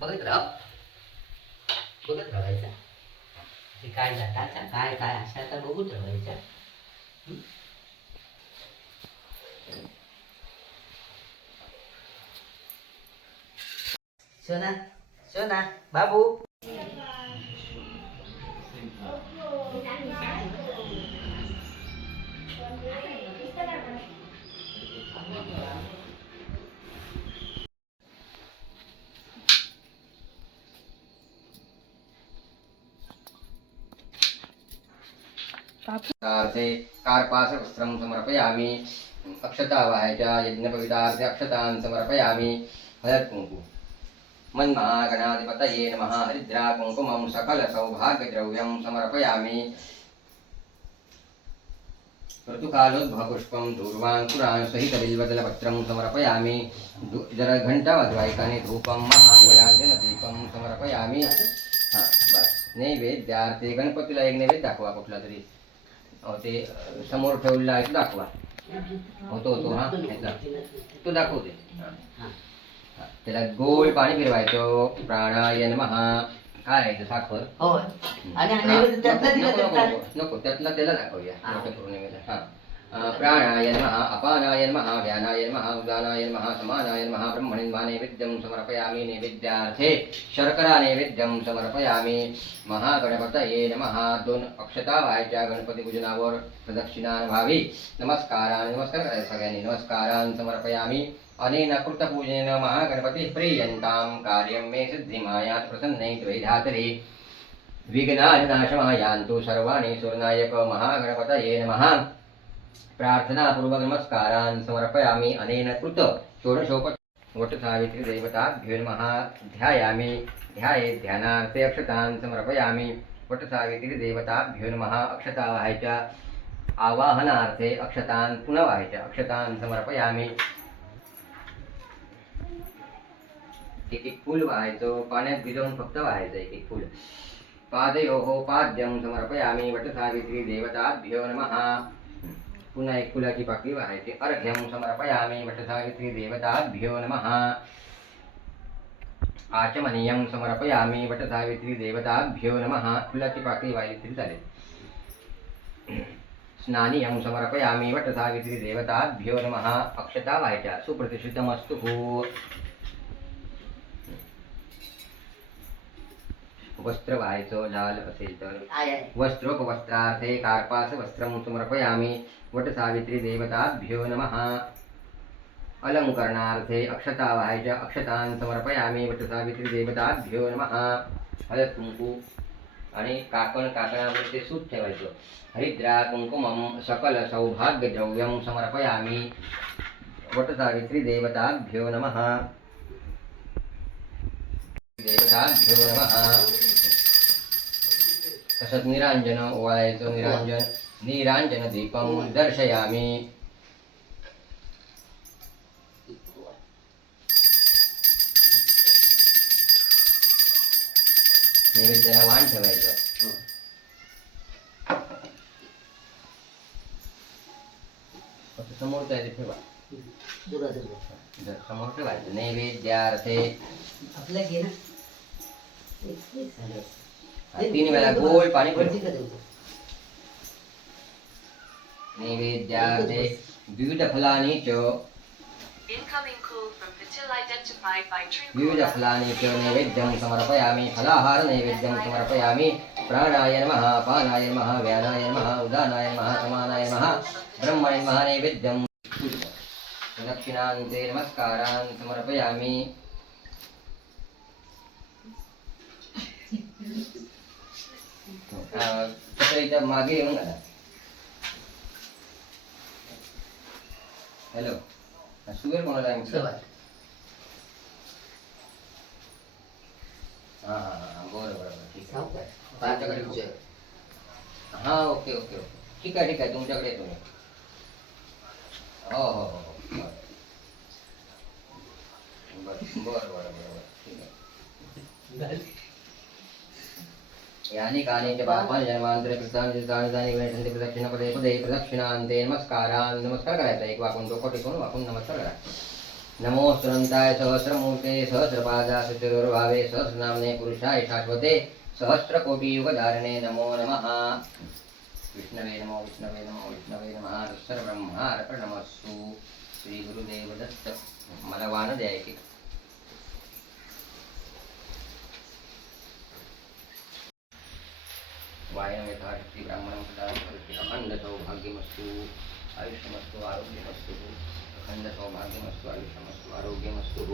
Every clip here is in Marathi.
बघत राह बघत राहायचा ते काय जाताचा काय काय अशा तर बघूच राहायचा. सोना सोना बाबू ते कार्पासवस्त्रं समर्पयामि अक्षतावाहच्या यज्ञपवितार्थे अक्षतान् समर्पयामि हयत्कुङ्कु मन्महागणाधिपतये नमः हरिद्रा कुङ्कुमं सकलसौभाग्यद्रव्यं समर्पयामि ऋतुकालोद्भवपुष्पं दूर्वाङ्कुरान् सहितबिल्वदलपत्रं समर्पयामि जलघण्टावद्वायकानि धूपं महानीराञ्जनदीपं समर्पयामि. हां बस नैवेद्यार्थे गणपतीला एक नैवेद्य दाखवा कुठला तरी ते समोर ठेवलेला आहे तो दाखवा. होतो होतो हा तो दाखवते. त्याला गोल पाणी फिरवायचं. प्राणाय नमः. काय आहे साखर नको त्यातला त्याला दाखवूया. हा प्राणाय नमः अपानाय नमः व्यानाय नमः उदानाय नमः समानाय नमः ब्रह्मणिन्वा नैवेद्यं समर्पयामि. नैवेद्यार्थे शर्करा नैवेद्यं समर्पयामि. महागणपतये नमः. 2 अक्षता व्हायच्या गणपती पूजनावर प्रदक्षिणान व्हावी. नमस्कार करायचा सगळ्यांनी. नमस्कारान् समर्पयामि. अनेन कृतपूजनेन महागणपती प्रीयन्तां कार्यं मे सिद्धिमायात् प्रसन्नै द्वैधातरे विघ्नानाशमायान्तु सर्वाणि सुरनायक महागणपतये नमः. प्रार्थनापूर्वक नमस्कारान् समर्पयामि. अनेन कृत षोडशोपचार देवताभ्यो नमः. ध्यायामि. ध्यानार्थे अक्षतान् समर्पयामि. देवताभ्यो नमः. अक्षता व्हायच्या. आवाहनार्थे अक्षतान् पुनः व्हायच्या. अक्षतान् समर्पयामि. एक फूल व्हायचं. पाण्यात भिजवून फक्त व्हायचं एक फूल. पादयोः पाद्यं समर्पयामि. वटसावित्री देवताभ्यो नमः. पुन्हा एक फुलाची पाकळी व्हायची. अर्घ्यं समर्पयामि. वटसावित्री देवताभ्यो नमः. आचमनीयं समर्पयामि. वटसावित्री देवताभ्यो नमः. फुलाची पाकळी व्हायली तरी चालेल. स्नानीयं समर्पयामि. वटसावित्री देवताभ्यो नमः. अक्षता व्हायच्या. सुप्रतिष्ठितमस्तु. वस्त्र व्हायचं लाल असेल तर. वस्त्रोपवस्त्रार्थे कार्पास वस्त्रं समर्पयामि. वटसावित्री देवताभ्यो नमः. अलंकरणार्थे अक्षता व्हायच्या. अक्षतान् समर्पयामि. वटसावित्री देवताभ्यो नमः. हळद कुंकू आणि काकणावर ते सूत ठेवायचं. हरिद्रा कुंकुमं सकल सौभाग्यद्रव्यं समर्पयामि. वटसावित्री देवताभ्यो नमः. देवताभ्यो नमः. तसंच निरांजन ओवाळायचं. निरांजन दीपं दर्शयामि. नैवेद्याला वाण ठेवायचं. समोर काय ठेवा. समोर ठेवायचं. नैवेद्यार्थे आपल्या घे ना 3 वेळा गोल पाणी फिरवायचं. नैवेद्यार्थे विविध फलानि च नैवेद्यं समर्पयामि. फलाहार नैवेद्यं समर्पयामि. प्राणाय नमः अपानाय नमः व्यानाय नमः उदानाय नमः समानाय नमः ब्रह्मणे नमः. नैवेद्यं प्रदक्षिणान्ते नमस्कारान् समर्पयामि. इथं मागे येऊन घाला. हॅलो सुगर कोणाला आहे? हां बरं ठीक आहे. हां ओके ठीक आहे तुमच्याकडे येतो मी. हो बरं ठीक आहे. यानी कानी च पापानि जन्मांतरे कृतानि तानि विनशन्ति प्रदक्षिणपदे पदे प्रदक्षिणान्ते नमस्कार करायचा. एक वाकून डोकं टेकून वाकून नमस्कार करा. नमो सुरंताय सहस्रमूर्ते सहस्रपादा चतुर्भावे सहस्रनामने पुरुषाय शाश्वते सहस्रकोटियुगधारिणे नमो नमः विष्णवे नमो विष्णवे नमो विष्णवे नमः सर्वब्रह्मार्पणमस्तु श्री गुरुदेव दत्त मला वाण द्यायची वायम यथाशक्ति ब्राह्मणं सदा अखंड सौभाग्यमस्तु आयुष्यमस्तु आरोग्यमस्तु अखंड सौभाग्यमस्तु आयुष्यमस्तु आरोग्यमस्तु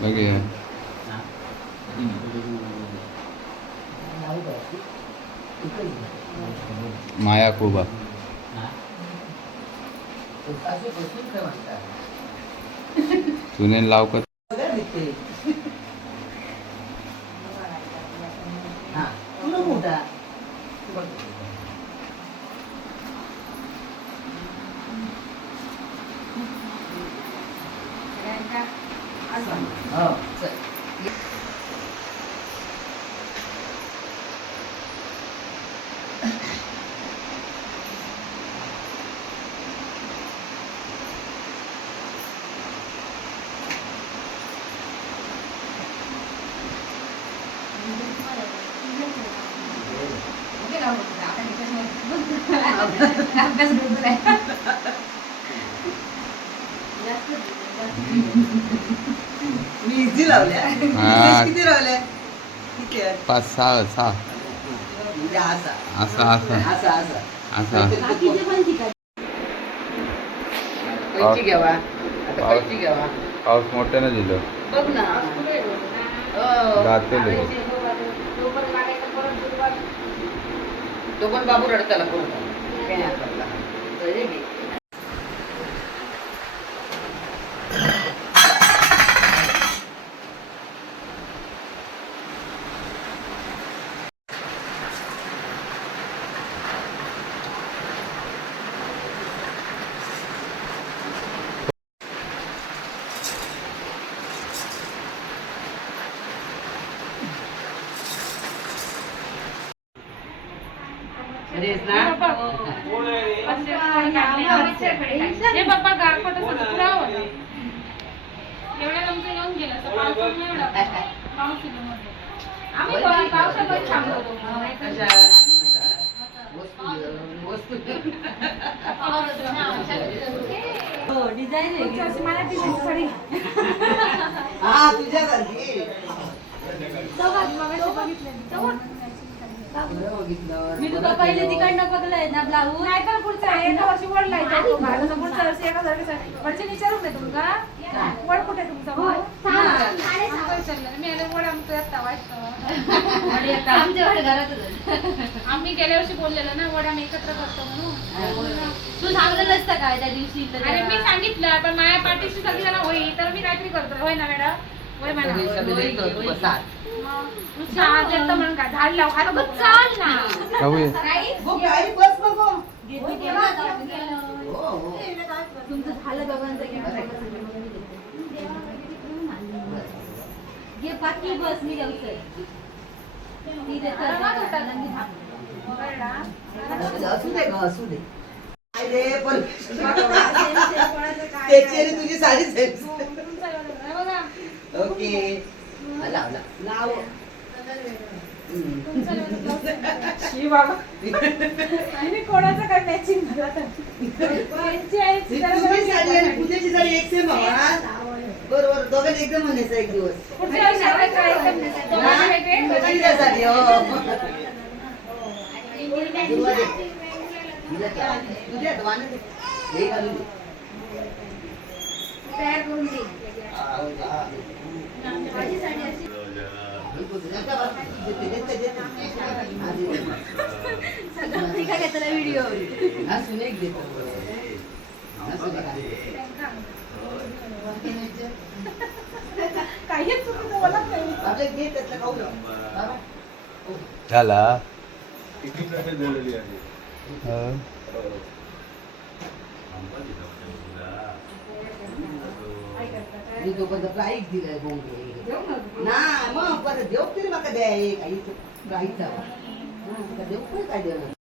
Again. Maya Kuba. सुनील लावकर किती लावल्या पाच सहा सहा असा असा असा पाऊस मोठ्यानं दिलं गातेल तो पण बाबू रडताला बाप्पा गारपट पुरा होता एवढ्या लमचं येऊन गेला पाऊस एवढा पाऊस आम्ही पावसामध्ये थांबलो मी तुला पहिले तिकडनं बघलंय ना ब्लाऊज नाही तर पुढचा एका वर्षी वड लायचा तो घाल तर पुढच्या वर्षी एका वर्षी वडचे विचारून दे तुमका वड कुठे तुमचा मी आले वड आमचं आता वाटतं आमच्या घरातच आम्ही गेल्या वर्षी बोललेलं ना वड आम्ही एकत्र करतो म्हणून तू सांगलं नसतं काय त्या दिवशी अरे मी सांगितलं पण माझ्या पाठीशी सगळी जण होई तर मी काहीतरी करतो होय ना मॅडम होय मॅडम म्हणून का झाड लाव चाल ना तुमचं झालं दोघांचं घे बाकी बस मी जाऊच असू दे ग असू दे रे पण कोणाचं त्याची आणि तुझी साडी सेम तुमचं हे बघा ओके लाव लाव तुमचं शी बाबा आणि कोणाचं काय मॅचिंग झाला तर त्यांची आहे तुझी साडी आणि पूजेची साडी एक सेम बरोबर दोघांनी एकदम म्हणायचं एक दिवस पुढच्या वर्षी आपण try करणार. दोघांना वेगळे, कशी त्या साडी हो तुला दे. तुला दे. तुझ्या हातवाने दे. हे घालून दे. तयार करून दे माझी साडी अशी व्हिडिओ हा सुनेक देतो काहीच चुकीचं बोलत नाही. आपल्या घे त्यातलं खाऊ लाव. झाला मी तोपर्यंत प्राईज दिलाय बोंबे ना मग परत देऊ तरी म्हाका द्या एक आई प्राईज जावा देऊ काय देऊ